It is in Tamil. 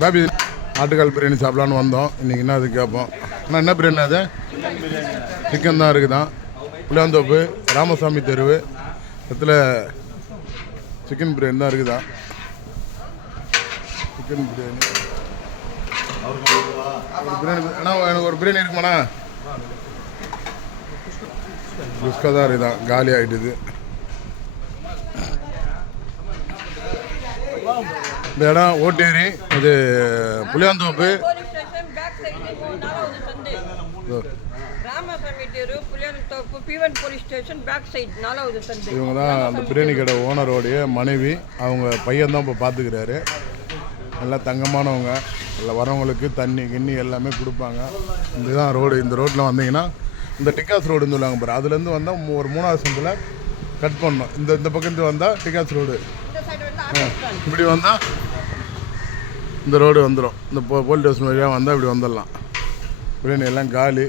பேபி ஆட்டுக்கால் பிரியாணி சாப்பிட்லான்னு வந்தோம். இன்றைக்கி என்ன அது கேட்போம். ஆனால் என்ன பிரியாணி அது? சிக்கன் தான் இருக்குதான். புளியாந்தோப்பு ராமசாமி தெருவு இடத்துல சிக்கன் பிரியாணி தான் இருக்குதா. சிக்கன் பிரியாணி அண்ணா எனக்கு ஒரு பிரியாணி இருக்குமாண்ணா? ரிஸ்காக தான் இருக்குதான், காலி ஆகிட்டுது. இந்த இடம் ஓட்டேரி, இது புளியாந்தோப்பு. இவங்க தான் அந்த பிரியாணி கடை ஓனரோடைய மனைவி. அவங்க பையன் தான் இப்போ பார்த்துக்கிறாரு. நல்லா தங்கமானவங்க. இல்லை வரவங்களுக்கு தண்ணி கிண்ணி எல்லாமே கொடுப்பாங்க. இதுதான் ரோடு. இந்த ரோட்டில் வந்தீங்கன்னா இந்த டிகாஸ் ரோடுன்னு சொல்லுவாங்க பாரு, அதுலேருந்து வந்தால் ஒரு 3வது சென்டில் கட் பண்ணணும். இந்த பக்கத்து வந்தால் டிகாஸ் ரோடு, இப்படி வந்தால் இந்த ரோடு வந்துடும். இந்த போலீஸ் ஸ்டேஷன் வழியாக வந்தால் இப்படி வந்துடலாம். பிரியாணி எல்லாம் காலி.